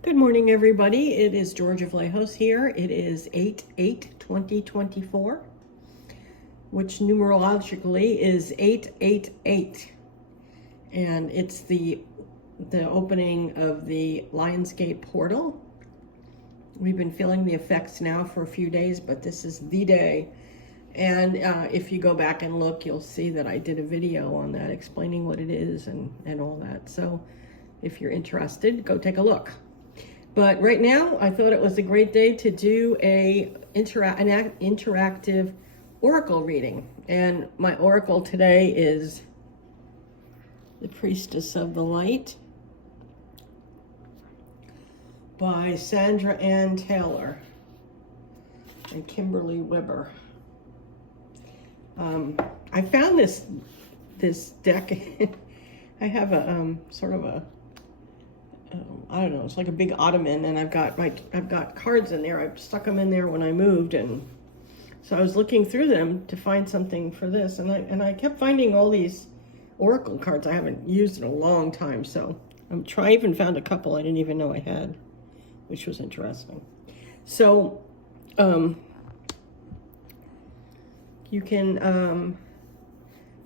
Good morning, everybody. It is Georgia Vlahos here. It is 8/8/2024, which numerologically is 888. And it's the opening of the Lionsgate portal. We've been feeling the effects now for a few days, but this is the day. And if you go back and look, you'll see that I did a video on that explaining what it is and all that. So if you're interested, go take a look. But right now, I thought it was a great day to do an interactive oracle reading. And my oracle today is The Priestess of the Light by Sandra Ann Taylor and Kimberly Weber. I found this deck. I have a sort of a I don't know, it's like a big ottoman, and I've got cards in there. I stuck them in there when I moved, and so I was looking through them to find something for this, and I kept finding all these oracle cards I haven't used in a long time. So I even found a couple I didn't even know I had, which was interesting. So you can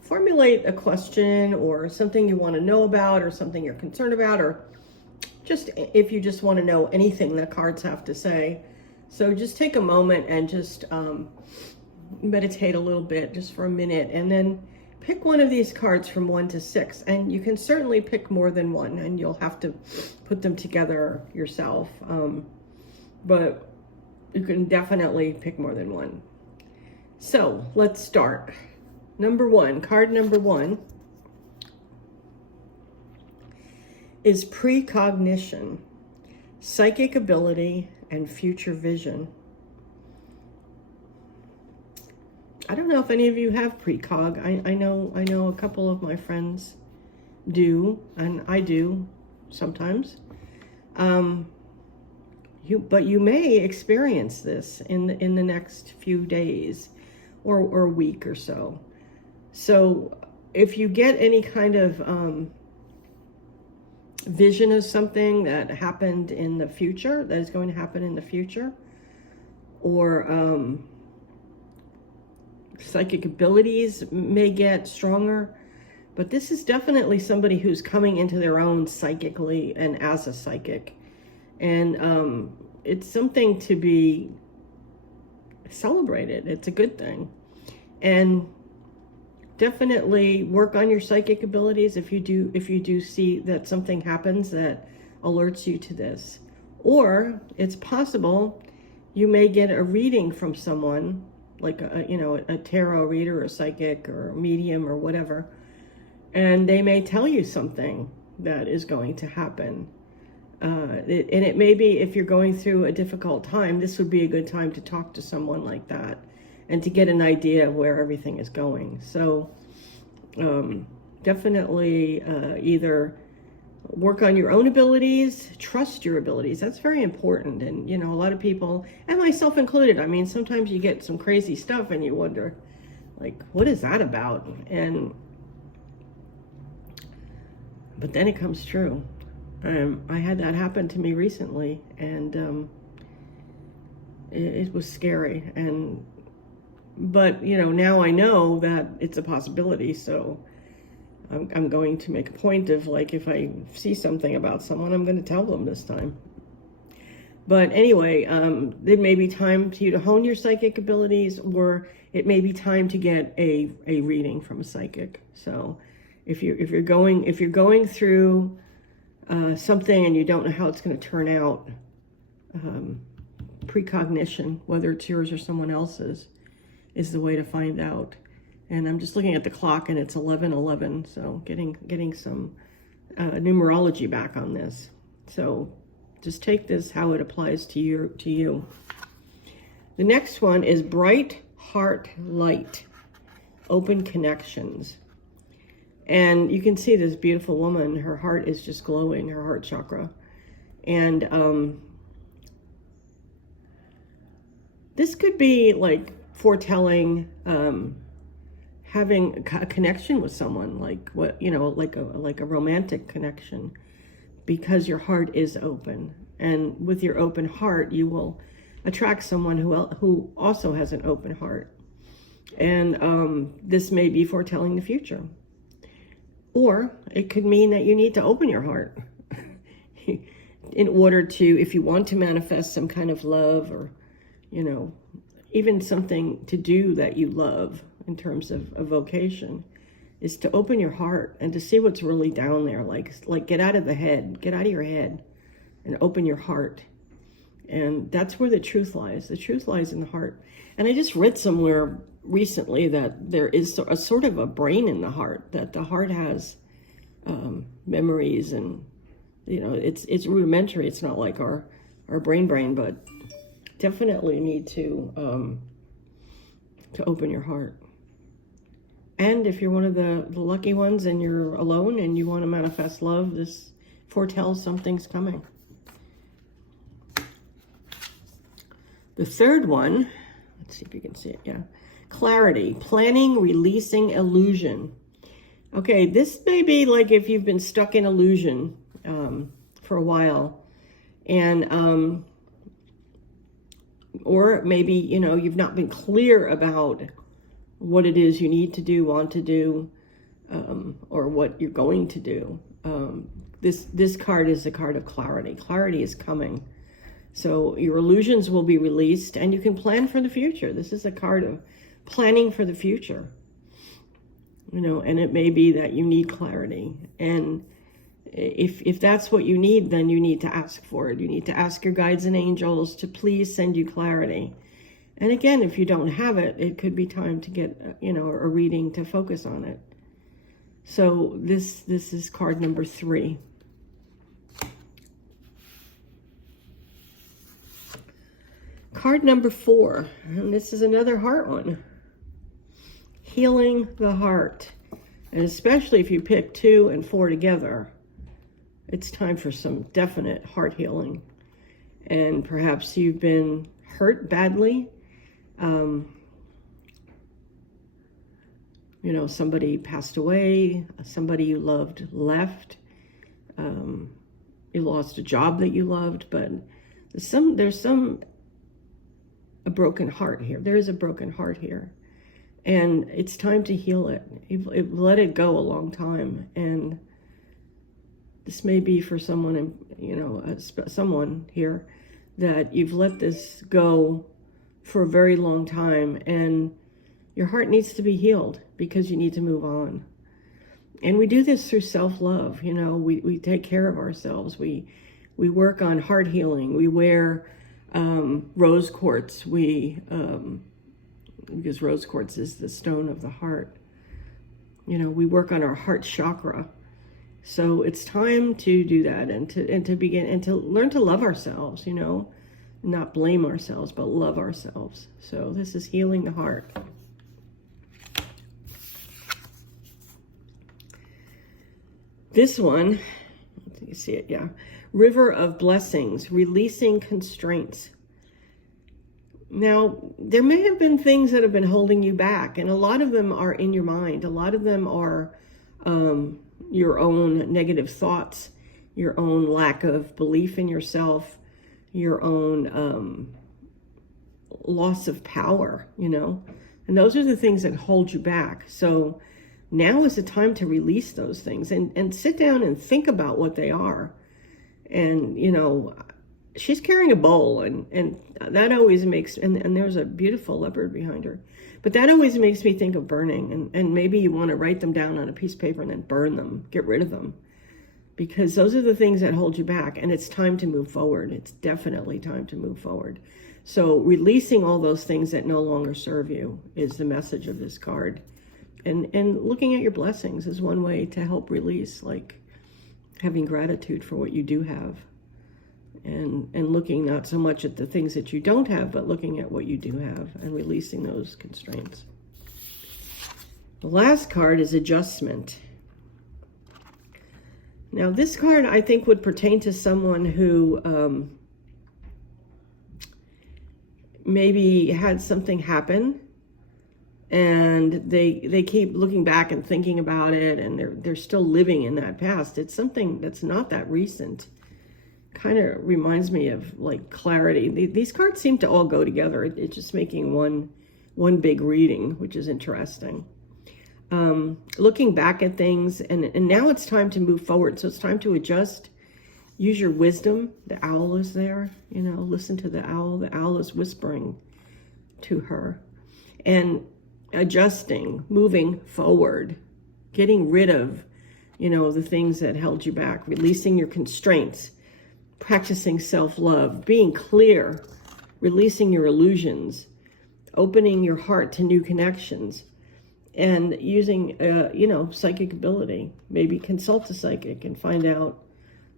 formulate a question or something you want to know about or something you're concerned about, or just if you just want to know anything the cards have to say. So just take a moment and just meditate a little bit, just for a minute, and then pick one of these cards from 1 to 6. And you can certainly pick more than one, and you'll have to put them together yourself. But you can definitely pick more than one. So let's start. Card number one is precognition, psychic ability, and future vision. I don't know if any of you have precog. I know a couple of my friends do, and I do sometimes. But you may experience this in the next few days or a week or so. So if you get any kind of vision of something that happened in the future, that is going to happen in the future, or psychic abilities may get stronger, but this is definitely somebody who's coming into their own psychically and as a psychic, and it's something to be celebrated. It's a good thing. And definitely work on your psychic abilities if you do see that something happens that alerts you to this. Or it's possible you may get a reading from someone, like a tarot reader or a psychic or a medium or whatever, and they may tell you something that is going to happen. And it may be, if you're going through a difficult time, this would be a good time to talk to someone like that and to get an idea of where everything is going. So definitely either work on your own abilities, trust your abilities. That's very important. And, a lot of people, and myself included, I mean, sometimes you get some crazy stuff and you wonder, like, what is that about? But then it comes true. I had that happen to me recently, and it was scary. But now I know that it's a possibility, so I'm going to make a point of, like, if I see something about someone, I'm going to tell them this time. But anyway, it may be time for you to hone your psychic abilities, or it may be time to get a reading from a psychic. So if you're going through something and you don't know how it's going to turn out, precognition, whether it's yours or someone else's, is the way to find out. And I'm just looking at the clock, and it's 11:11, so getting some numerology back on this. So just take this how it applies to you. The next one is bright heart light, open connections. And you can see this beautiful woman, her heart is just glowing, her heart chakra. And this could be like foretelling having a connection with someone, like like a romantic connection, because your heart is open. And with your open heart, you will attract someone who also has an open heart. And this may be foretelling the future. Or it could mean that you need to open your heart in order to, if you want to manifest some kind of love, or, you know, even something to do that you love in terms of a vocation, is to open your heart and to see what's really down there. Like get out of the head, get out of your head and open your heart. And that's where the truth lies. The truth lies in the heart. And I just read somewhere recently that there is a sort of a brain in the heart, that the heart has memories, and, you know, it's rudimentary. It's not like our brain, but definitely need to open your heart. And if you're one of the lucky ones and you're alone and you want to manifest love, this foretells something's coming. The third one, let's see if you can see it, yeah. Clarity, planning, releasing illusion. Okay, this may be like if you've been stuck in illusion for a while, and or maybe, you know, you've not been clear about what it is you need to do, want to do, or what you're going to do. This card is the card of clarity. Clarity is coming. So your illusions will be released, and you can plan for the future. This is a card of planning for the future. You know, and it may be that you need clarity. And if that's what you need, then you need to ask for it. You need to ask your guides and angels to please send you clarity. And again, if you don't have it, it could be time to get, you know, a reading to focus on it. So this is card number 3. Card number 4, and this is another heart one. Healing the heart. And especially if you pick 2 and 4 together, it's time for some definite heart healing. And perhaps you've been hurt badly. You know, somebody passed away, somebody you loved left, you lost a job that you loved, but there's a broken heart here. There is a broken heart here. And it's time to heal it. You've let it go a long time. And this may be for someone, you know, someone here, that you've let this go for a very long time. And your heart needs to be healed because you need to move on. And we do this through self-love. You know, we take care of ourselves. We work on heart healing. We wear rose quartz. Because rose quartz is the stone of the heart. You know, we work on our heart chakra. So it's time to do that, and to begin and to learn to love ourselves, you know, not blame ourselves, but love ourselves. So this is healing the heart. This one, you see it, yeah. River of blessings, releasing constraints. Now, there may have been things that have been holding you back, and a lot of them are in your mind. A lot of them are your own negative thoughts, your own lack of belief in yourself, your own loss of power, you know. And those are the things that hold you back. So now is the time to release those things and sit down and think about what they are. And, you know, she's carrying a bowl, and that always makes, and there's a beautiful leopard behind her, but that always makes me think of burning, and maybe you want to write them down on a piece of paper and then burn them, get rid of them, because those are the things that hold you back, and it's time to move forward. It's definitely time to move forward. So releasing all those things that no longer serve you is the message of this card. And looking at your blessings is one way to help release, like having gratitude for what you do have. And looking not so much at the things that you don't have, but looking at what you do have and releasing those constraints. The last card is adjustment. Now this card I think would pertain to someone who maybe had something happen, and they keep looking back and thinking about it, and they're still living in that past. It's something that's not that recent. kind of reminds me of like clarity. These cards seem to all go together. It's just making one big reading, which is interesting. Looking back at things, and now it's time to move forward. So it's time to adjust. Use your wisdom. The owl is there. You know, listen to the owl. The owl is whispering to her. And adjusting, moving forward, getting rid of, you know, the things that held you back, releasing your constraints, practicing self-love, being clear, releasing your illusions, opening your heart to new connections, and using, you know, psychic ability. Maybe consult a psychic and find out,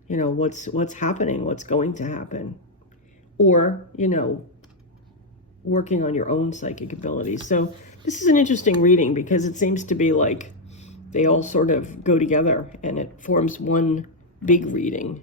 you know, what's happening, what's going to happen. Or, you know, working on your own psychic abilities. So this is an interesting reading because it seems to be like they all sort of go together and it forms one big reading.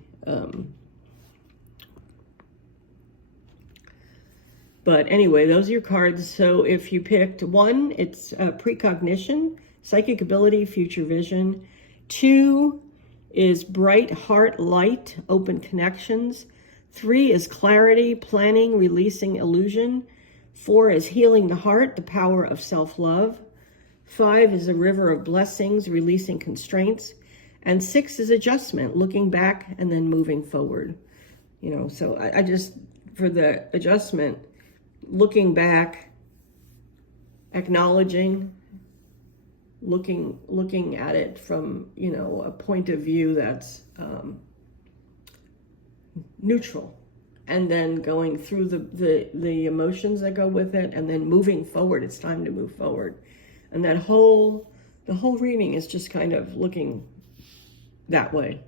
But anyway, those are your cards. So if you picked 1, it's precognition, psychic ability, future vision. 2 is bright heart light, open connections. 3 is clarity, planning, releasing illusion. 4 is healing the heart, the power of self-love. 5 is a river of blessings, releasing constraints. And 6 is adjustment, looking back and then moving forward. You know, so I just, for the adjustment, looking back, acknowledging, looking at it from, you know, a point of view that's neutral, and then going through the emotions that go with it, and then moving forward. It's time to move forward. And that the whole reading is just kind of looking that way.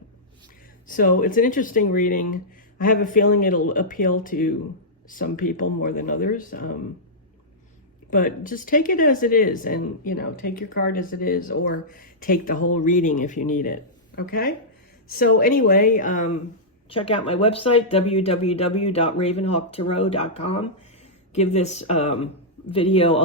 So it's an interesting reading. I have a feeling it'll appeal to some people more than others. But just take it as it is, and, you know, take your card as it is, or take the whole reading if you need it. Okay? So anyway, check out my website, www.ravenhawktarot.com. Give this video a